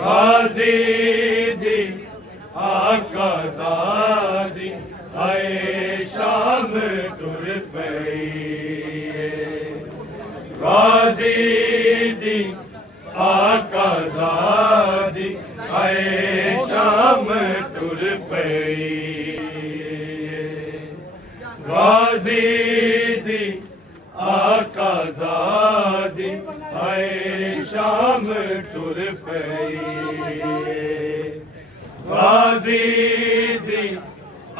गाजी दी आकाज़ादी आए शाम तुर पई गाजी दी आकाज़ादी आए शाम तुर पई गाजी दी आकाज़ादी आए शाम तुर पई गाजी दी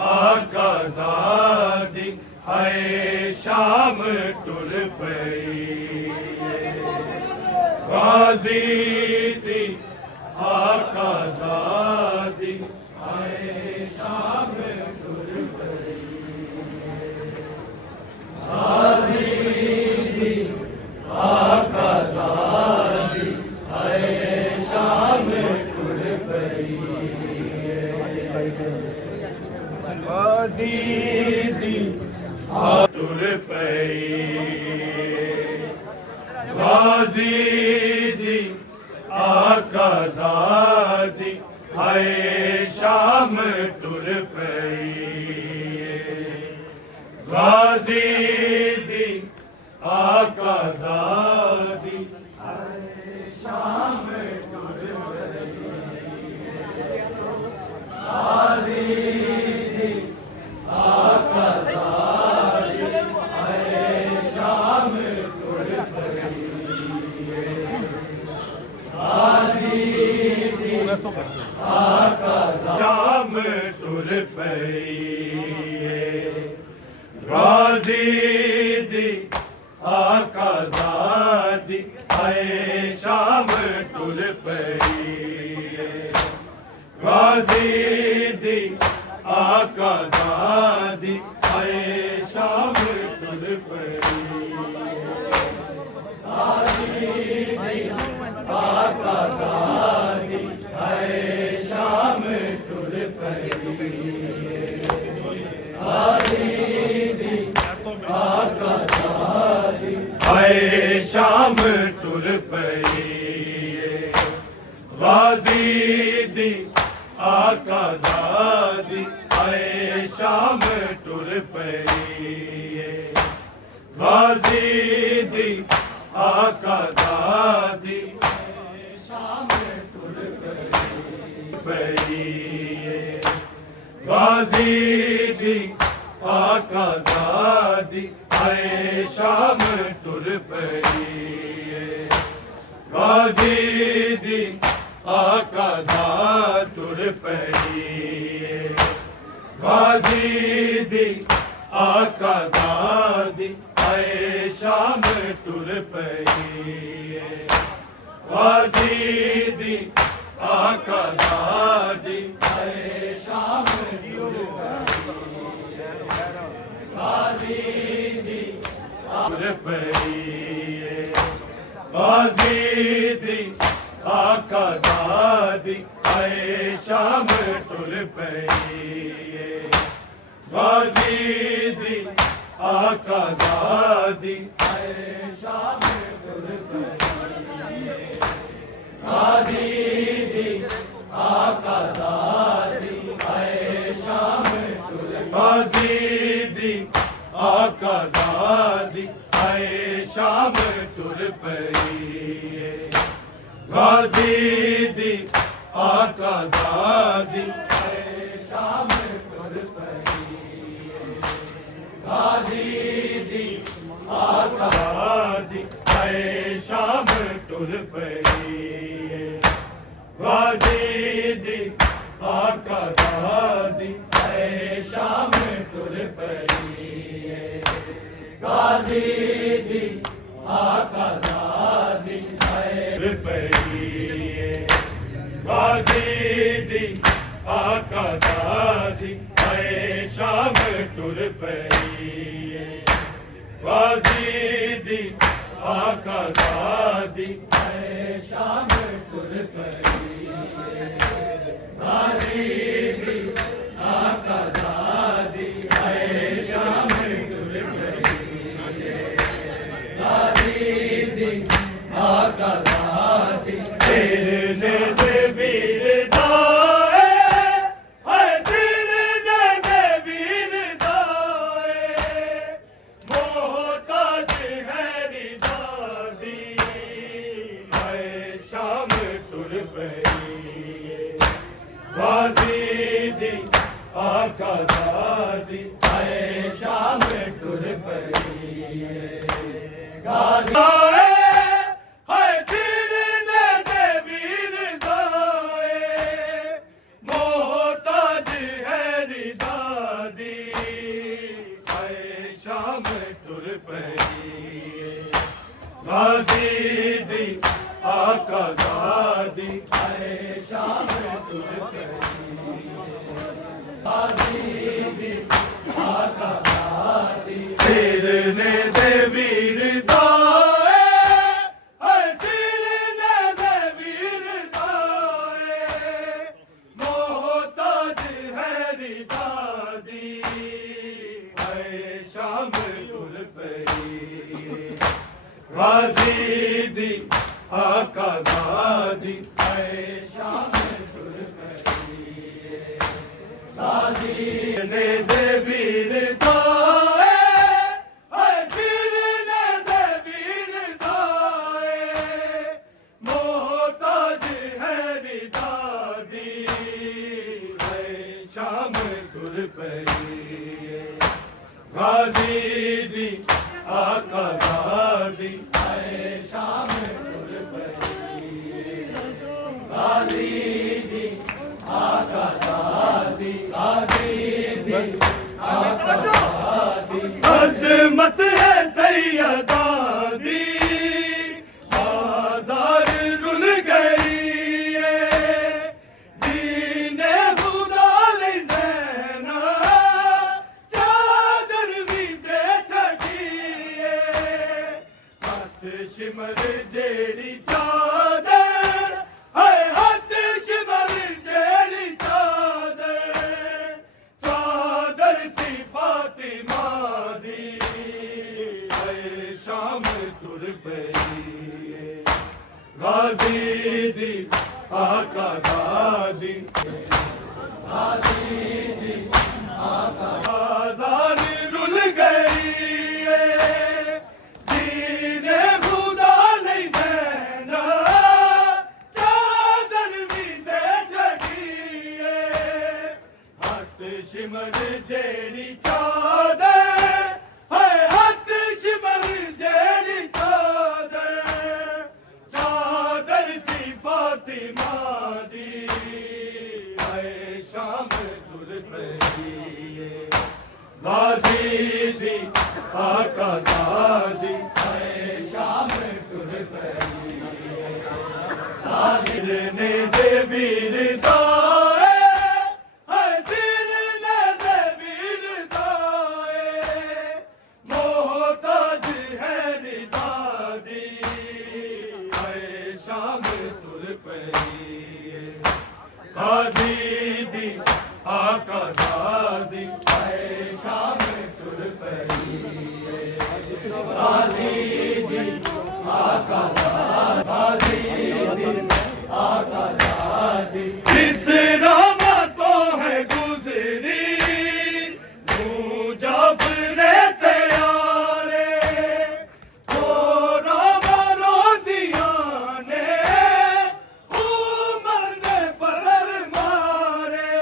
आकाज़ादी आए शाम तुर पई गाजी दी आकाज़ादी आए शाम तुर पई गाजी दी आकाज़ादी आए शाम तुर पई गाजी दी तुर पई गाजी दी आकाज़ादी आए शाम तुर पई गाजी दी आकाज़ादी आए शाम तुर पई गाजी दी आकाज़ादी आए शाम तुर पई गाजी दी आकाज़ादी शाम तुर पई गाजी दी आकाज़ादी आए शाम तुर पई गाजी दी आकाज़ादी आए शाम तुर पई गाजी दी आकाज़ादी आए शाम तुर पई गाजी दी आकाज़ादी आए शाम तुर पई गाजी दी आकाज़ादी आए शाम तुर पई गाजी दी आकाज़ादी शाम तुर पई गाजी दी आकाज़ादी आए शाम तुर पई गाजी दी आकाज़ादी तुर पई गाजी दी आकाज़ादी आए शाम तुर पई गाजी दी आकाज़ादी आए शाम तुर गाजी दी तुर पई गाजी दी आकाज़ादी आए शाम तुर पई गाजी दी आकाज़ादी आए शाम तुर पई गाजी दी आकाज़ादी आए शाम तुर गाजी दी आकाज़ादी आए शाम तुर पई गाजी दी आकाज़ादी आए शाम तुर पई गाजी दी आकाज़ादी आए शाम तुर पई गाजी दी आकाज़ादी आए शाम तुर पई गाजी दी आकाज़ादी आए पई गाजी दी आकाज़ादी आए शाम तुर पई गाजी दी आकाज़ादी आए शाम तुर पई गाजी दी आकाज़ादी आए शाम तुर पई गाजी दी आकाज़ादी सिरने से वीर दाए है सिरने से वीर दाए मोहताज है रिदादी है शाम तुर पई वाजीदी आकाज़ादी है शाम तुर पई गाज़ी है सिरने से वीर दाए मोहताज है रिदादी है शाम तुर पई गाज़ी आकाज़ादी है शाम तुर पई गाज़ी आकाज़ादी सिरने से वीर दाए है सिरने से वीर दाए मोहताज है रिदादी है शाम तुर पई गाज़ी आकाज़ादी है शाम तुर पई गाज़ी ने से वीर दाए है सिरने से वीर दाए मोहताज है रिदादी है शाम तुर पई गाज़ी आकाज़ादी है शाम तुर पई गाज़ी आकाज़ादी आकाज़ादी अज़मत है सैयदादी बाज़ार रुल गई है दीने खुदा ले ज़ैना चादर भी दे छड़ी है हथ शिमर जेड़ी चादर है हथ शिमर जेड़ी चादर चादर सी फातिमा दी है शाम तुर पई गाज़ी आकाज़ादी गाज़ी आकाज़ादी रुल गई है दीने खुदा नहीं ज़ैना चादर भी दे छड़ी है हथ शिमर जेड़ी चादर है हथ शिमर जेड़ी चादर चादर सी फातिमा दी है शाम तुर पई गाज़ी आकाज़ादी है शाम तुर पई सिरने से वीर दाए है सिरने से वीर दाए मोहताज है रिदादी है शाम तुर पई गाज़ी आकाज़ादी है शाम तुर पई गाज़ी आकाज़ादी जिस रामतों है गुज़री तू जाफ़रे तैयारे तो राम रो दिया ने उमर ने पर मारे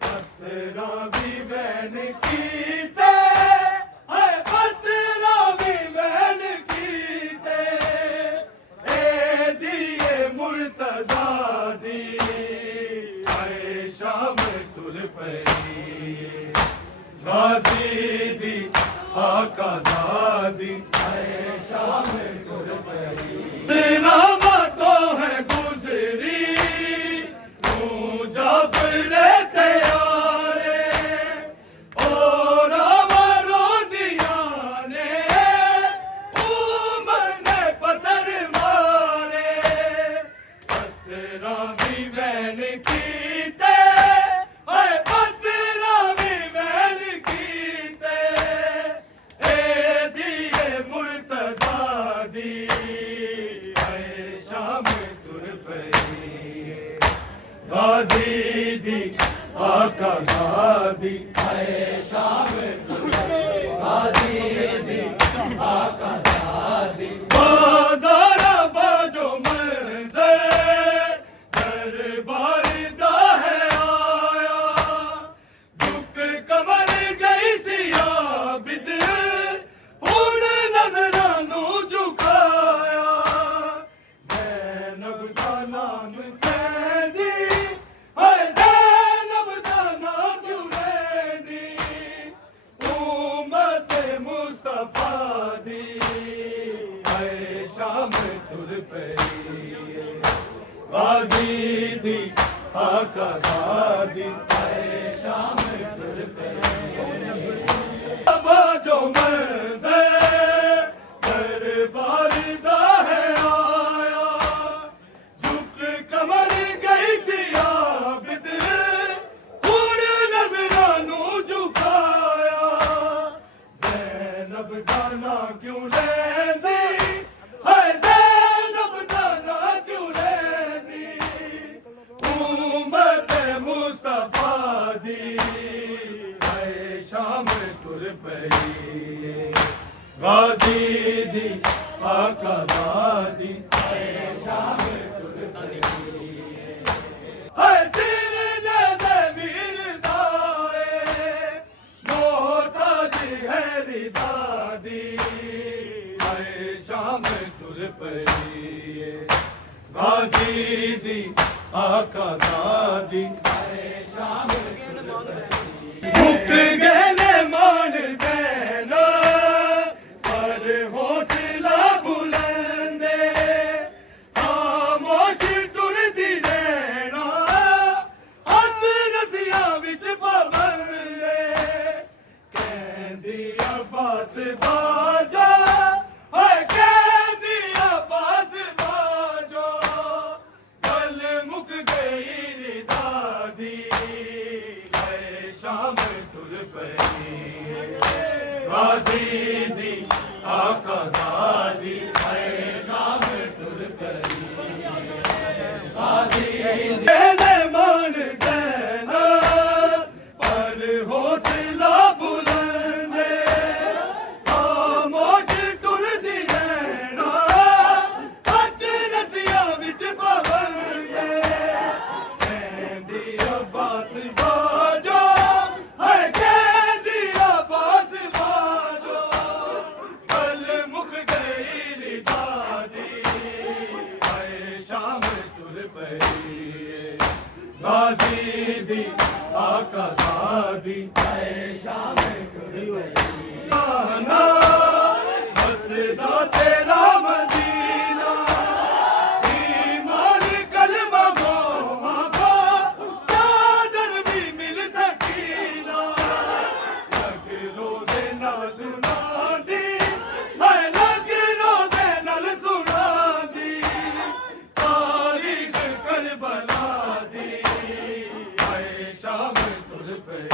पत्थरा भी बहन की ते है पत्थरा भी बहन की ते ए दिए मुर्तज़ा दी है शाम तुर पई गाज़ी आकाज़ादी है शाम तुर पई रामतों है गुज़री तू जाफ़रे तैयारे ओ राम रो दिया ने उमर ने पत्थर मारे पत्थरा भी बहन की ते है पत्थरा भी बहन की ते ए दिए गाजी दी आका दादी आए शाम गाजी दी आका दादी बाजारा बाजो मंजर दरबार दा है आया दुख कमर गई सिया बिद हुण नजरानू झुकाया ज़ैनब दा नाम कहदी है ज़ैनब दा नाम क्यों लेंदी उम्मत मुस्तफा दी है शाम तुर पई गाजी दी आका दादी आए शाम तुर पे बाजो मंजर दरबार दा है आया झुक कमर गई सिया बिद हुण नजरानू झुकाया ज़ैनब दा नां क्यों लेंदी है ज़ैनब दा नां क्यों लेंदी उम्मत मुस्तफा दी है शाम तुर पई गाजी दी आका दादी आए शाम तुर पे है सिर दे मीर दाए मोहताज है दादी है शाम तुर पई गाजी दी आका दादी आए शाम तुर पे मुक गए मान ज़ैना पर हौसला बुलंदे खामोश टुरदी रहना हथ रसिया विच पाबंदे कहंदी अब्बास बाजा है कहंदी अब्बास बाजो गल मुक गई रे दादी है शाम तुर पई गाजी दी आका दादी आए शाम तुर पे देने मान ज़ैना पर हौसला बुलंदे खामोश टुरदी रहना हथ रसिया विच पाबंदे कहंदी अब्बास बाजो है कहंदी अब्बास बाजो गल मुक गई री दादी है शाम तुर पई गाजी दी आका दादी आए शाम तुर पे आना बसदा तेरा मदीना ईमान कलमा गोवा को चादर भी मिल सकीना लग रोज़े नाल सुना दी है लग रोज़े नाल सुना दी तारीख करबला दी है शाम तुर पई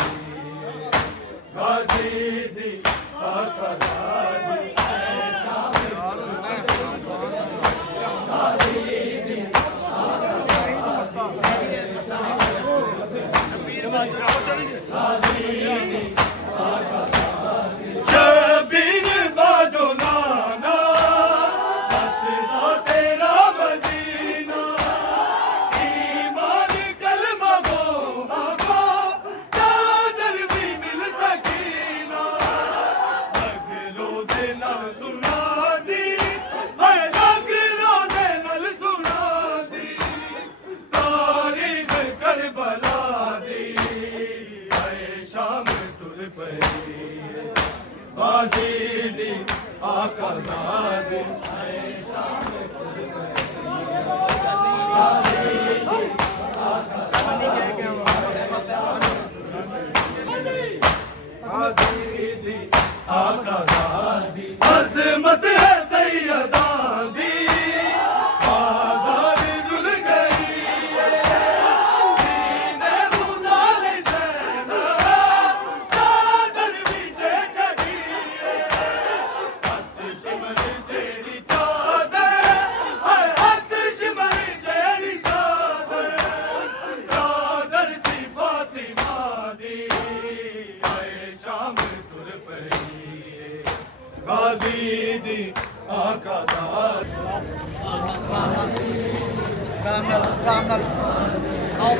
ਆਕਾ ਦਾ ਰਾਮ ਨਾਲ ਆਓ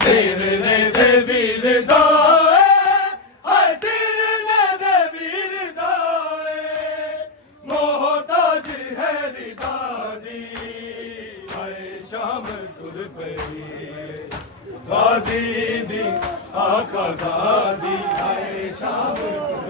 ਸਿਰ ਨੇ ਦੇ ਵੀਰ ਦਾ ਹਾਏ ਸਿਰ ਨੇ ਦੇ ਵੀਰ ਦਾ ਮੋਹਤਾਜ ਹੈ ਰਿਦਾ ਦੀ ਹਾਏ ਸ਼ਾਮ ਤੁਰ ਪਈ ਗਾਜ਼ੀ ਦੀ ਆਕਾ ਦੀ ਹਾਏ ਸ਼ਾਮ ਤੁਰ